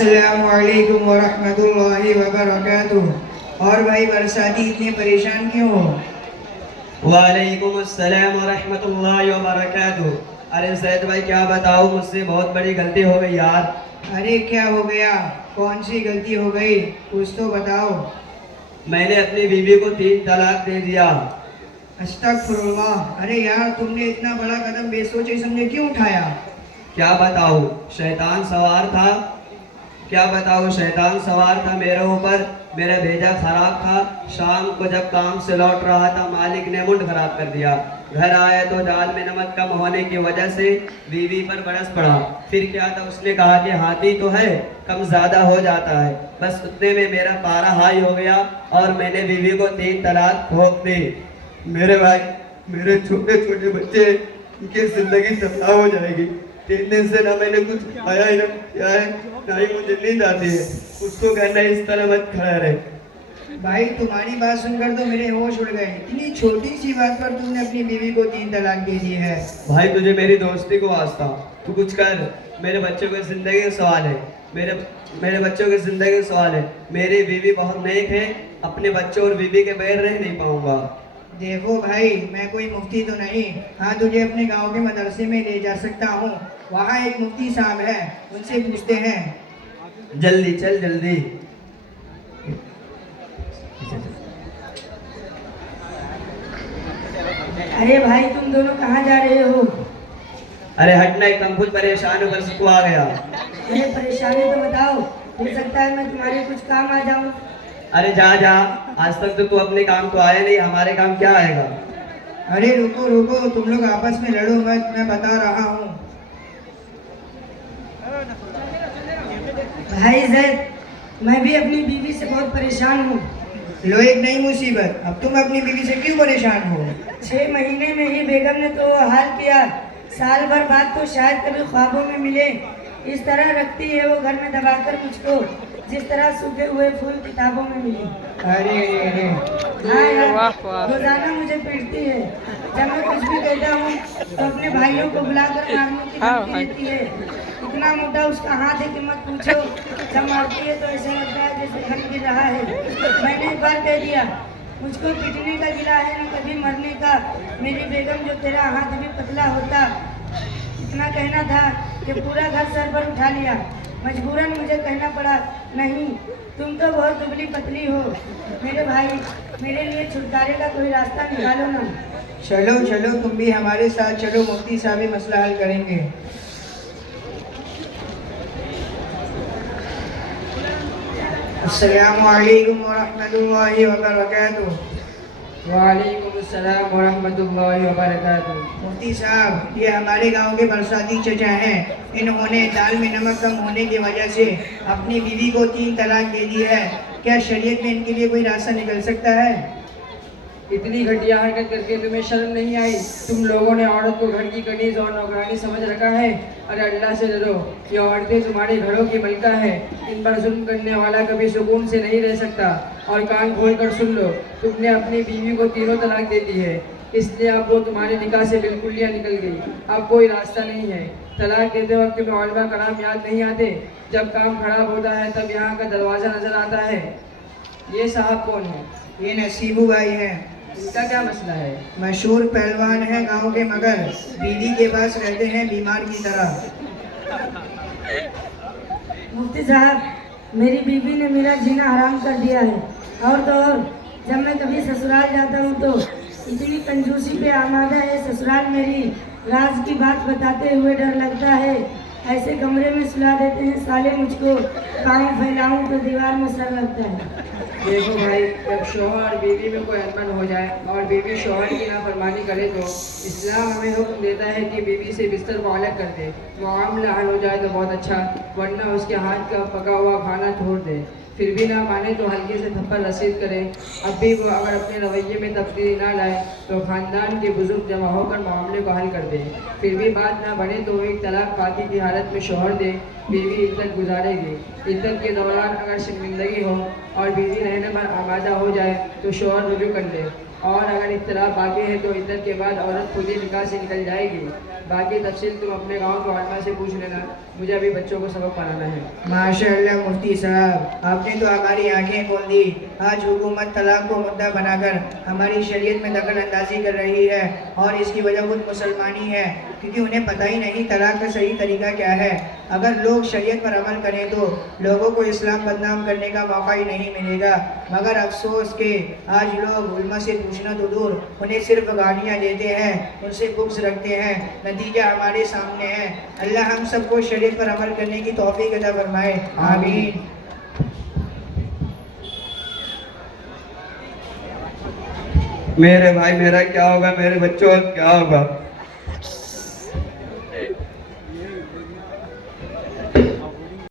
अस्सलामुअलैकुम वरहमतुल्लाहि वबरकातुह। और भाई बरसाती इतने परेशान क्यों हो? वालेकुम अस्सलाम वरहमतुल्लाहि वबरकातुह। अरे सैयद भाई क्या बताऊँ, मुझसे बहुत बड़ी गलती हो गई यार। अरे क्या हो गया? कौन सी गलती हो गई? कुछ तो बताओ। मैंने अपनी बीवी को 3 तलाक दे दिया। अस्तगफुरुल्लाह। अरे यार, तुमने इतना बड़ा कदम बेसोचे समझे क्यों उठाया? क्या बताऊँ, शैतान सवार था। क्या बताऊँ, शैतान सवार था मेरे ऊपर। मेरा भेजा खराब था। शाम को जब काम से लौट रहा था, मालिक ने मूड खराब कर दिया। घर आया तो दाल में नमक कम होने की वजह से बीवी पर बरस पड़ा। फिर क्या था, उसने कहा कि हाथी तो है, कम ज्यादा हो जाता है। बस उतने में मेरा पारा हाई हो गया और मैंने बीवी को 3 तलाक ठोक दी। मेरे भाई, मेरे छोटे छोटे बच्चे, उनकी जिंदगी तबाह हो जाएगी। 3 दिन से ना मैंने कुछ खाया है ना किया है, ना ही मुझे नींद आती है। उसको कहना इस तरह मत खड़ा रहे। भाई तुम्हारी बात सुनकर तो मेरे होश उड़ गए। इतनी छोटी सी बात पर तुमने अपनी बीवी को 3 तलाक दे दी है। भाई तुझे मेरी दोस्ती को वास्ता, तू कुछ कर। मेरे बच्चों की जिंदगी का सवाल है। मेरे मेरे बच्चों की जिंदगी का सवाल है। मेरी बीवी बहुत नेक है, अपने बच्चों और बीवी के बगैर रह नहीं पाऊंगा। देखो भाई, मैं कोई मुफ्ती तो नहीं। हाँ, तुझे अपने गांव के मदरसे में ले जा सकता हूँ। वहाँ एक मुफ्ती साहब है, उनसे पूछते हैं। जल्दी चल जल्दी। अरे भाई, तुम दोनों कहाँ जा रहे हो? अरे हटना, एकदम कुछ परेशान होकर से तू आ गया। अरे परेशानी तो बताओ, हो सकता है मैं तुम्हारे कुछ काम आ जाऊं। अरे जा जा, आज तक तो तू अपने काम तो आया नहीं, हमारे काम क्या आएगा। अरे रुको रुको, तुम लोग आपस में लड़ो मत, मैं बता रहा हूँ। भाई जैद, मैं भी अपनी बीवी से बहुत परेशान हूँ। लो एक नई मुसीबत। अब तुम अपनी बीवी से क्यों परेशान हो? 6 महीने में ही बेगम ने तो वो हाल किया। साल भर बाद तो शायद कभी ख्वाबों में मिले। इस तरह रखती है वो घर में दबाकर मुझको, जिस तरह सूखे हुए फूल किताबों में मिले। अरे अरे, हाँ यार, रोजाना मुझे पीटती है। जब मैं कुछ भी कहता हूँ तो अपने भाइयों को बुलाकर मारने की धमकी देती है। इतना मोटा उसका हाथ है कि मत पूछो। जब मारती है तो ऐसा लगता है जैसे खन गिर रहा है। मैंने एक बार कह दिया, मुझको पीटने का गिला है न कभी मरने का। मेरी बेगम, जो तेरा हाथ भी पतला होता। इतना कहना था कि पूरा घर सर पर उठा लिया। मजबूरन मुझे कहना पड़ा, नहीं तुम तो बहुत दुबली पतली हो। मेरे भाई, मेरे लिए छुटकारे का कोई रास्ता निकालो ना। चलो चलो, तुम भी हमारे साथ चलो, मुफ्ती साहब ही मसला हल करेंगे। अस्सलामुअलैकुम वरहमतुल्लाहि वबरकातुह। वालेकुम अस्सलाम वरहमतुल्लाहि वबरकातुह। मुफ्ती साहब, ये हमारे गांव के बरसाती चचा हैं। इन्होंने दाल में नमक कम होने की वजह से अपनी बीवी को 3 तलाक दे दी है। क्या शरीयत में इनके लिए कोई रास्ता निकल सकता है? इतनी घटिया हरकत करके तुम्हें शर्म नहीं आई? तुम लोगों ने औरत को घर की कनीज और नौकरानी समझ रखा है। अरे अल्लाह से डरो, ये औरतें तुम्हारे घरों की मलका है। इन पर जुल्म करने वाला कभी सुकून से नहीं रह सकता। और कान खोल कर सुन लो, तुमने अपनी बीवी को 3 तलाक दे दी है, इसलिए अब वो तुम्हारे निकाह से बिल्कुलियाँ निकल गई। अब कोई रास्ता नहीं है। तलाक देते वक्त तुम्हें उलमा कलाम याद नहीं आते? जब काम खराब होता है तब यहाँ का दरवाज़ा नजर आता है। ये साहब कौन है? ये नसीबू भाई हैं। इनका क्या मसला है? मशहूर पहलवान है गांव के, मगर बीवी के पास रहते हैं बीमार की तरह। मुफ्ती साहब, मेरी बीवी ने मेरा जीना हराम कर दिया है। और तो और, जब मैं कभी ससुराल जाता हूँ तो इतनी कंजूसी पे आमादा है ससुराल मेरी। राज की बात बताते हुए डर लगता है। ऐसे कमरे में सुला देते हैं साले मुझको, पाँव फैलाऊं तो दीवार में सर लगता है। देखो भाई, जब शोहर और बीवी में कोई अनबन हो जाए और बीवी शोहर की नाफरमानी करे तो इस्लाम हमें हुक्म देता है कि बीवी से बिस्तर को अलग कर दे। मामला हल हो जाए तो बहुत अच्छा, वरना उसके हाथ का पका हुआ खाना छोड़ दे। फिर भी ना माने तो हल्के से थप्पड़ रसीद करें। अब भी वो अगर अपने रवैये में तब्दीली ना लाए तो ख़ानदान के बुजुर्ग जमा होकर मामले को हल कर दें। फिर भी बात ना बढ़े तो एक तलाक पाकी की हालत में शोहर दे, बीवी इद्दत गुजारेगी। इद्दत के दौरान अगर शर्मिंदगी हो और बीवी रहने पर आमादा हो जाए तो शोहर रुजू कर ले। और अगर इख्तिलाफ बाकी है तो इद्दत के बाद औरत खुद ही निकाह से निकल जाएगी। बाकी तफसील तुम अपने गांव के उलमा से पूछ लेना, मुझे अभी बच्चों को सबक पढ़ाना है। माशाअल्लाह मुफ्ती साहब, आपने तो हमारी आंखें खोल दी। आज हुकूमत तलाक को मुद्दा बनाकर हमारी शरीयत में दखल अंदाजी कर रही है और इसकी वजह खुद मुसलमानी है, क्योंकि उन्हें पता ही नहीं तलाक का सही तरीका क्या है। अगर लोग शरीयत पर अमल करें तो लोगों को इस्लाम बदनाम करने का मौका ही नहीं मिलेगा। मगर अफसोस के आज लोग उलमा से पूछना तो दूर, उन्हें सिर्फ गालियाँ देते हैं, उनसे बुग़्ज़ रखते हैं। नतीजा हमारे सामने है। अल्लाह हम सबको शरीयत पर अमल करने की तौफीक अता फरमाए, आमीन। मेरे भाई मेरा क्या होगा, मेरे बच्चों का क्या होगा।